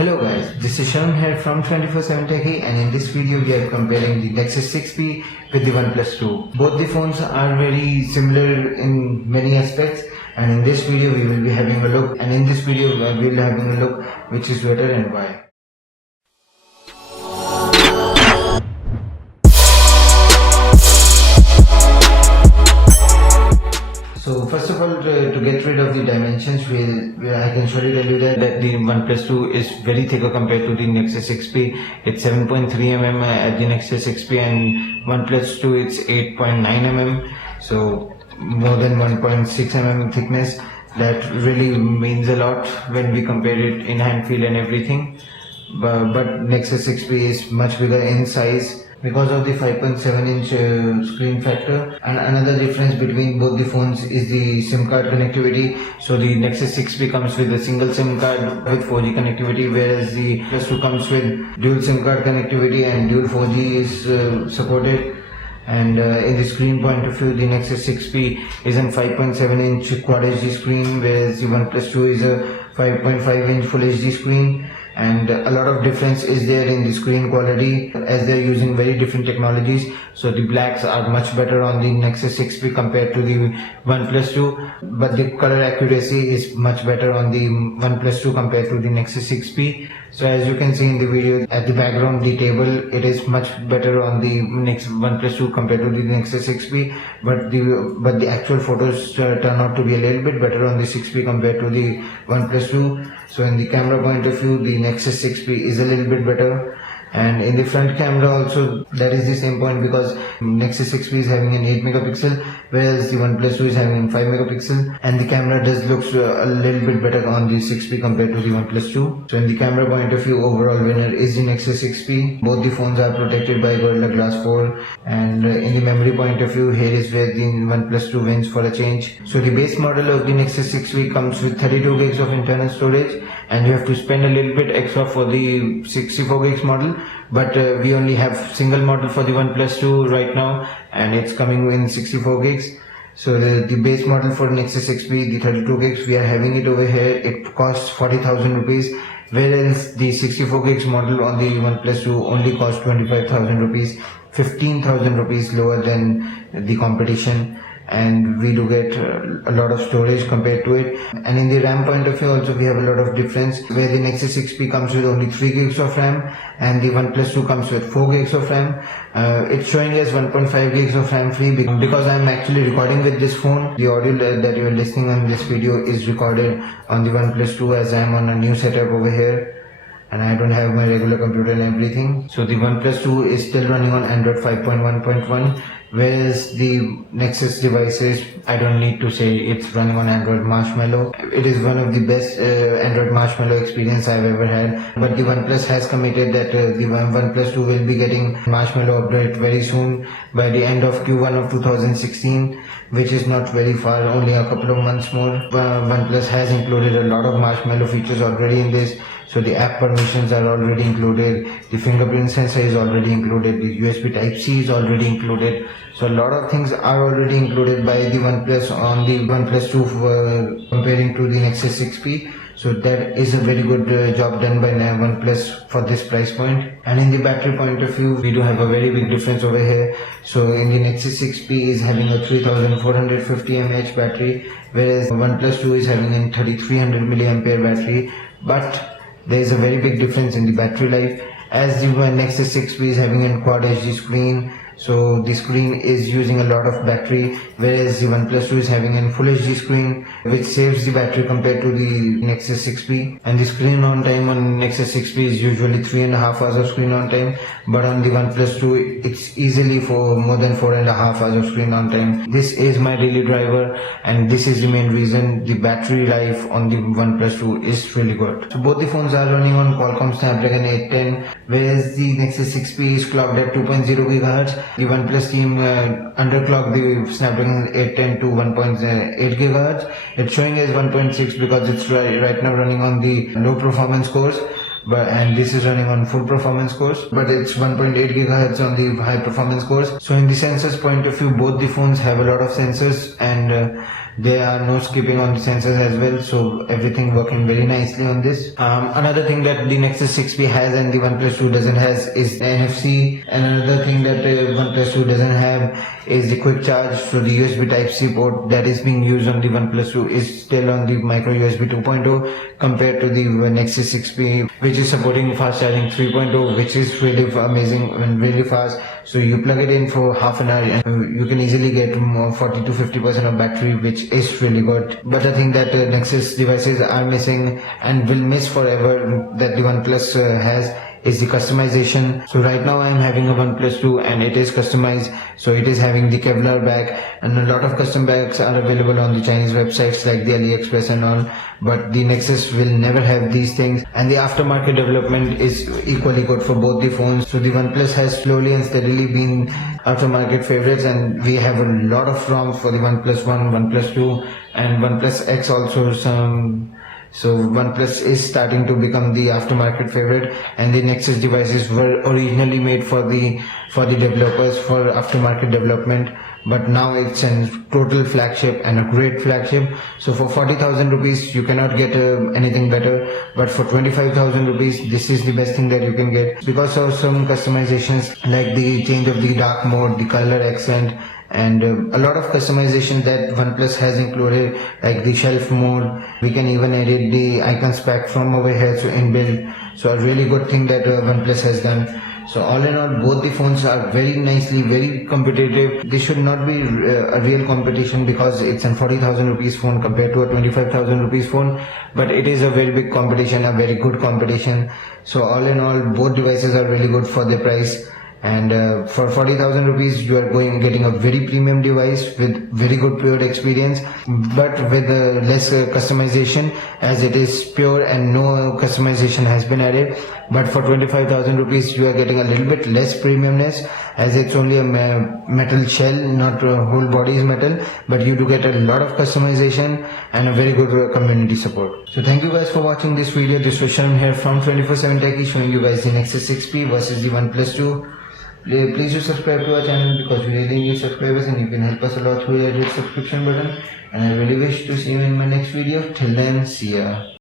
Hello guys, this is Sharon here from 24/7 Techie, and in this video we are comparing the Nexus 6P with the OnePlus 2. Both the phones are very similar in many aspects, and in this video we will be having a look, and in this video we will be having a look which is better and why. So first of all, to get rid of the dimensions, I can surely tell you that the OnePlus 2 is very thicker compared to the Nexus 6P. It's 7.3 mm at the Nexus 6P, and OnePlus 2 it's 8.9 mm, so more than 1.6 mm thickness. That really means a lot when we compare it in hand feel and everything. But Nexus 6P is much bigger in size because of the 5.7-inch screen factor. And another difference between both the phones is the SIM card connectivity. So the Nexus 6P comes with a single SIM card with 4G connectivity, whereas the Plus 2 comes with dual SIM card connectivity and dual 4G is supported. And in the screen point of view, the Nexus 6P is a 5.7-inch Quad HD screen, whereas the OnePlus 2 is a 5.5-inch Full HD screen. And a lot of difference is there in the screen quality, as they're using very different technologies. So the blacks are much better on the Nexus 6P compared to the OnePlus 2, but the color accuracy is much better on the OnePlus 2 compared to the Nexus 6P. So as you can see in the video, at the background, the table, it is much better on the OnePlus 2 compared to the Nexus 6P, but the actual photos turn out to be a little bit better on the 6P compared to the OnePlus 2. So in the camera point of view, the Nexus 6P is a little bit better. And in the front camera also, that is the same point, because Nexus 6P is having an 8 megapixel, whereas the OnePlus 2 is having 5 megapixel, and the camera does look a little bit better on the 6P compared to the OnePlus 2. So in the camera point of view, overall winner is the Nexus 6P. Both the phones are protected by Gorilla Glass 4, and in the memory point of view, here is where the OnePlus 2 wins for a change. So the base model of the Nexus 6P comes with 32 gigs of internal storage, and you have to spend a little bit extra for the 64 gigs model, but we only have single model for the OnePlus 2 right now, and it's coming in 64 gigs. So the base model for Nexus 6P, the 32 gigs, we are having it over here. It costs 40,000 rupees, whereas the 64 gigs model on the OnePlus 2 only costs 25,000 rupees, 15,000 rupees lower than the competition. And we do get a lot of storage compared to it. And in the RAM point of view also, we have a lot of difference, where the Nexus 6P comes with only 3 gigs of RAM and the OnePlus 2 comes with 4 gigs of RAM. It's showing as 1.5 gigs of RAM free because I'm actually recording with this phone. The audio that you're listening on this video is recorded on the OnePlus 2, as I'm on a new setup over here, and I don't have my regular computer and everything. So the OnePlus 2 is still running on Android 5.1.1, whereas the Nexus devices, I don't need to say, it's running on Android Marshmallow. It is one of the best Android Marshmallow experience I've ever had. But the OnePlus has committed that the OnePlus 2 will be getting Marshmallow update very soon, by the end of Q1 of 2016, which is not very far, only a couple of months more. OnePlus has included a lot of Marshmallow features already in this. So the app permissions are already included, the fingerprint sensor is already included, the USB Type-C is already included. So a lot of things are already included by the OnePlus on the OnePlus 2 comparing to the Nexus 6P. So that is a very good job done by OnePlus for this price point. And in the battery point of view, we do have a very big difference over here. So in the Nexus 6P is having a 3450 mAh battery, whereas OnePlus 2 is having a 3300 milliampere battery. But there is a very big difference in the battery life, as the Nexus 6P is having a Quad HD screen. So the screen is using a lot of battery, whereas the OnePlus 2 is having a Full HD screen, which saves the battery compared to the Nexus 6P. And the screen on time on Nexus 6P is usually 3.5 hours of screen on time, but on the OnePlus 2 it's easily for more than 4.5 hours of screen on time. This is my daily driver, and this is the main reason the battery life on the OnePlus 2 is really good. So both the phones are running on Qualcomm Snapdragon 810, whereas the Nexus 6P is clocked at 2.0 GHz. The OnePlus team underclocked the Snapdragon 810 to 1.8 GHz. It's showing as 1.6 because it's right now running on the low performance cores, and this is running on full performance cores, but it's 1.8 GHz on the high performance cores. So in the sensors point of view, both the phones have a lot of sensors, and There are no skipping on the sensors as well, so everything working very nicely on this. Another thing that the Nexus 6P has and the OnePlus 2 doesn't has is the NFC. And another thing that OnePlus 2 doesn't have is the quick charge. So the USB Type-C port that is being used on the OnePlus 2 is still on the micro USB 2.0 compared to the Nexus 6P, which is supporting fast charging 3.0, which is really amazing and really fast. So you plug it in for half an hour and you can easily get 40 to 50% of battery, which is really good. But I think that Nexus devices are missing and will miss forever that the OnePlus has is the customization. So right now I'm having a OnePlus 2 and it is customized. So it is having the Kevlar back, and a lot of custom bags are available on the Chinese websites like the AliExpress and all. But the Nexus will never have these things, and the aftermarket development is equally good for both the phones. So the OnePlus has slowly and steadily been aftermarket favorites, and we have a lot of ROMs for the OnePlus 1, OnePlus 2 and OnePlus X also some. So OnePlus is starting to become the aftermarket favorite, and the Nexus devices were originally made for the developers for aftermarket development, but now it's a total flagship and a great flagship. So for 40,000 rupees you cannot get anything better, but for 25,000 rupees this is the best thing that you can get because of some customizations like the change of the dark mode, the color accent, and a lot of customization that OnePlus has included, like the shelf mode. We can even edit the icons pack from over here, so inbuilt. So a really good thing that OnePlus has done. So all in all, both the phones are very nicely, very competitive. This should not be a real competition because it's a 40,000 rupees phone compared to a 25,000 rupees phone, but it is a very big competition, a very good competition. So all in all, both devices are really good for their price. And for 40,000 rupees you are getting a very premium device with very good pure experience, but with less customization, as it is pure and no customization has been added. But for 25,000 rupees you are getting a little bit less premiumness, as it's only a metal shell, not whole body is metal, but you do get a lot of customization and a very good community support. So thank you guys for watching this video. This was Sharon here from 24/7 Techie, showing you guys the Nexus 6P versus the OnePlus 2. Please do subscribe to our channel because we really need subscribers, and you can help us a lot through the red subscription button. And I really wish to see you in my next video. Till then, see ya.